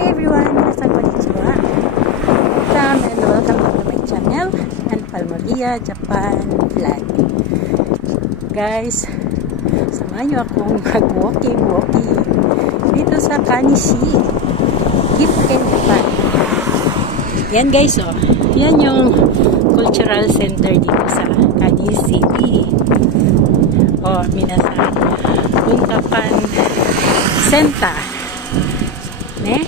Hi everyone, minasan konnichiwa. And welcome to my channel, and Palmalia Japan Vlog. Guys, samahan nyo akong mag-walking dito sa Kanishi, Giffen, Japan. Yan guys, oh. Yan yung cultural center dito sa Kanishi City. Oh, minasan. Bunkakan Senta. Ne?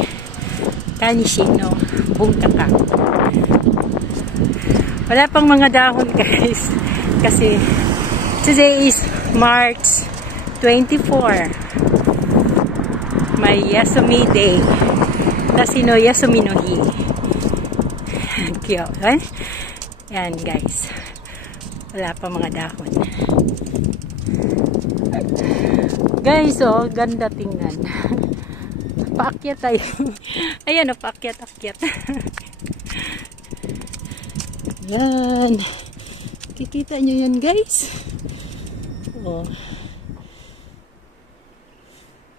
Kanishi no Bunkakan. Wala pang mga dahon guys. Kasi today is March 24. May Yasumi Day. Tashi no Yasumi no Hi. Kyo, eh? Yan guys. Wala pang mga dahon. Guys, oh, ganda tingnan. Paakyat tayo. Ayan, oh, paakyat. Yan. Kikita nyo yan, guys. Oh.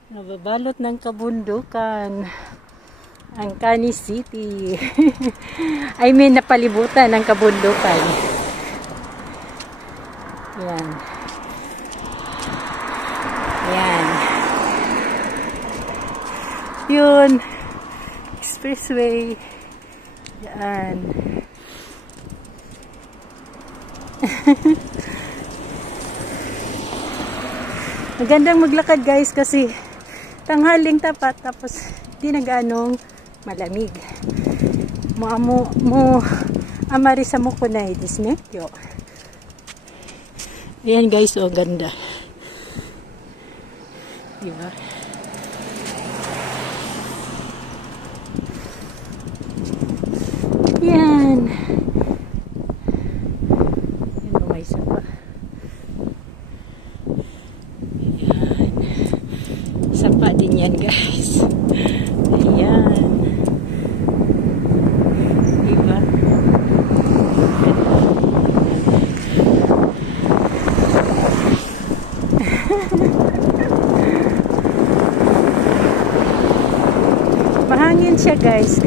Nababalot ng kabundukan ang Kanishi City. I mean, napalibutan ng kabundukan. Yan. Yan. Yun. Expressway. Yan. Magandang maglakad guys kasi tanghaling tapat tapos di nag-anong malamig. Mo amari sa mukunay disne. Yo. Ayan guys, oh ganda. Diba? Yan. Yan o, may sapa. Yan. Sapa din yan guys. Ayan. Diba? Mahangin siya guys.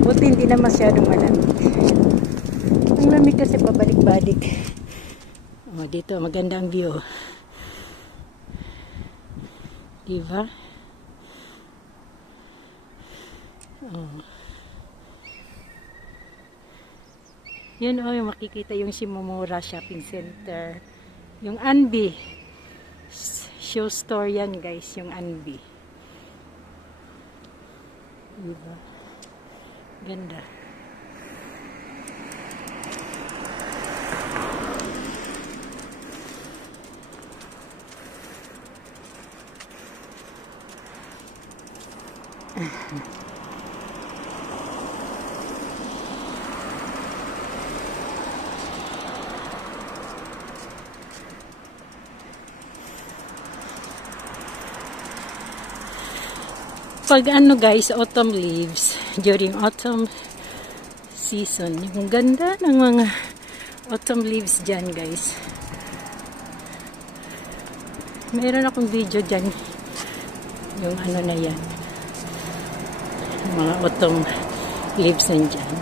Buti hindi na masyadong malamig. Ang lamig kasi pabalik-balik. Oh, dito maganda ang view. Diba? Oh. Yan oh, yung makikita yung Shimomura Shopping Center. Yung Anbi. Show store yan guys, yung Anbi. Diba? Ganda. Pag ano guys, autumn leaves, during autumn season, yung ganda ng mga autumn leaves dyan guys. Meron akong video dyan, yung ano na yan, yung mga autumn leaves nandyan.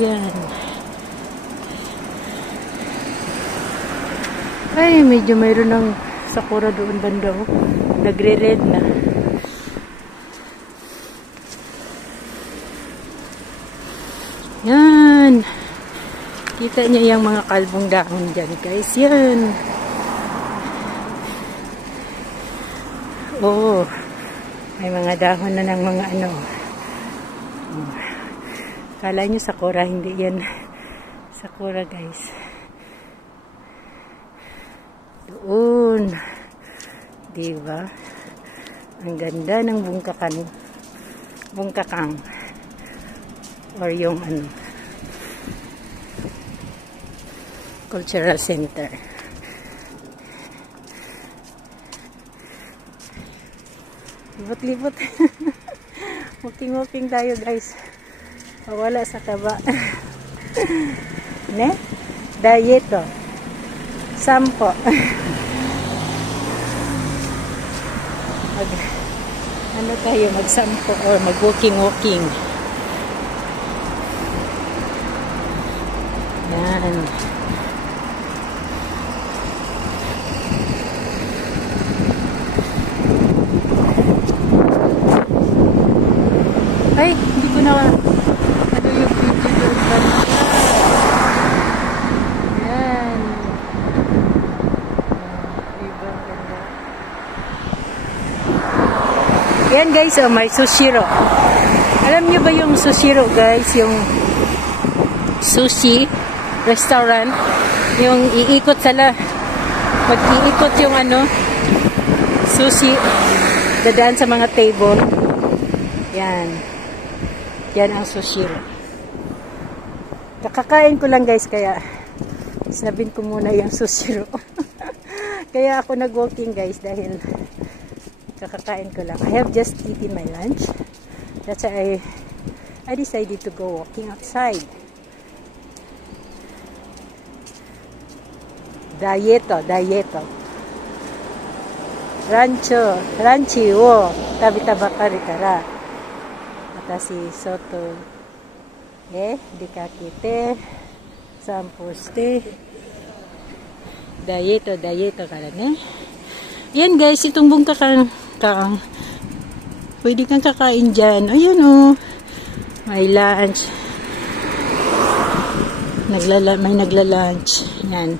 Yan. Ay, medyo mayroon ng sakura doon banda, oh. Nagre-red na. Yan. Kita niyo yung mga kalbong dahon dyan, guys. Yan. Oh. May mga dahon na ng mga ano. Oh. Kala nyo sakura, hindi yan sakura, guys. Doon. Diba? Ang ganda ng Bungkakan. Or yung ano, cultural center. Libot-libot. Walking tayo guys. Wala sa taba. Ne? Diet oh. Sampo. ano tayo, magsampo or mag-walking. Yan. Ay, hindi ko na ano yung video doon banda. Yan. Ibang ganda. Yan guys, oh, may Sushiro. Alam niyo ba yung Sushiro guys? Yung sushi restaurant. Yung iikot mag-iikot yung ano, sushi. Dadaan sa mga table. Yan. Yan ang Sushiro. Kakakain ko lang guys, kaya sinabing ko muna yung Sushiro. Kaya ako nag-walking guys dahil kakakain ko lang. I have just eaten my lunch. That's why I decided to go walking outside. Dayeto. Ranchi wo tabita bakari kara. Watashi soto dekakete samposte. Dayeto kara ne. Yan guys, itong bungka kang pwede kang kakain dyan. Ayan o. May lunch. May nagla-lunch. Yan.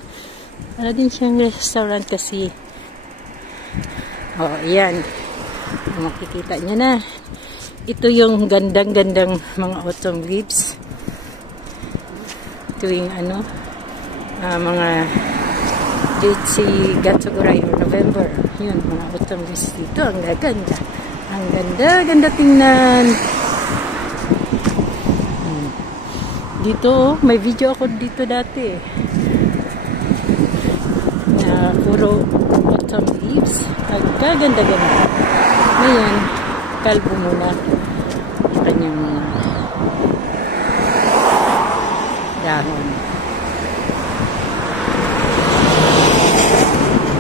Para din siyang restaurant kasi. Oh, yan. Makikita niya na. Ito yung gandang-gandang mga autumn leaves. Ito yung ano, mga Jutsi Gatsugurai or November. Yun, mga autumn leaves dito. Ang ganda. Ang ganda tingnan. Dito, may video ako dito dati. Na puro autumn leaves. Ang ganda-ganda. Ngayon, kalbo muna ang kanyang dahon.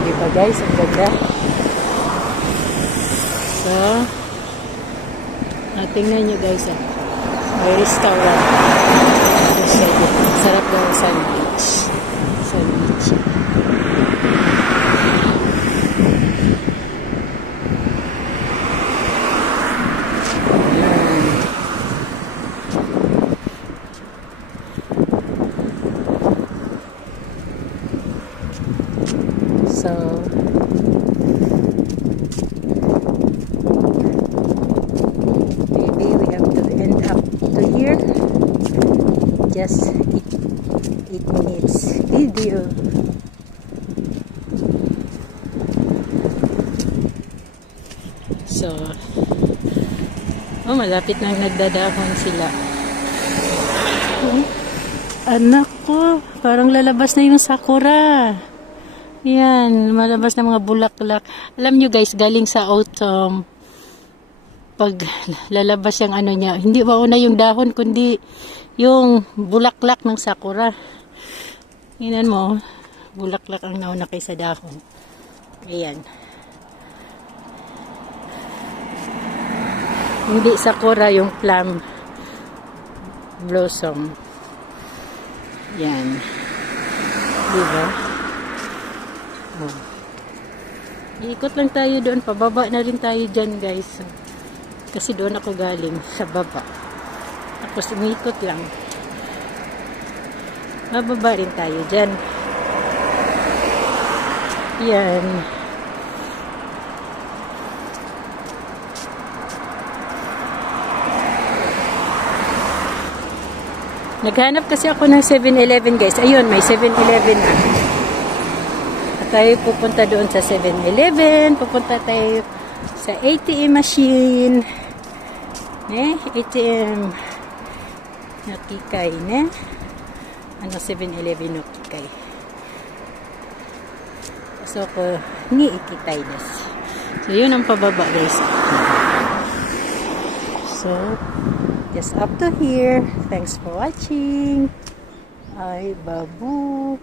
Diba guys, ang ganda. So, tingnan nyo guys, may restaurant. Sarap daw sandwich. So, maybe we have to end up to here. Just 8 minutes video. So, malapit nang nagdadahon sila. Anak ko, parang lalabas na yung sakura. Yan, malabas na mga bulaklak. Alam nyo guys, galing sa autumn, pag lalabas yung ano niya, hindi mauna yung dahon, kundi yung bulaklak ng sakura. Tingnan mo, bulaklak ang nauna kaysa dahon. Ayan. Hindi sakura, yung plum blossom. Yan. Diba? Oh. Iikot lang tayo doon. Pababa na rin tayo dyan guys. Kasi doon ako galing sa baba. Tapos umikot lang. Mababa rin tayo dyan. Yan. Naghanap kasi ako ng 7-Eleven guys. Ayun, may 7-Eleven na. At tayo pupunta doon sa 7-Eleven. Pupunta tayo sa ATM machine. ATM no Kikai, ne? Ano 7-Eleven no Kikai. So, ko ni ikitai desu. So, yun ang pababa guys. So, just up to here. Thanks for watching. Ay, babu.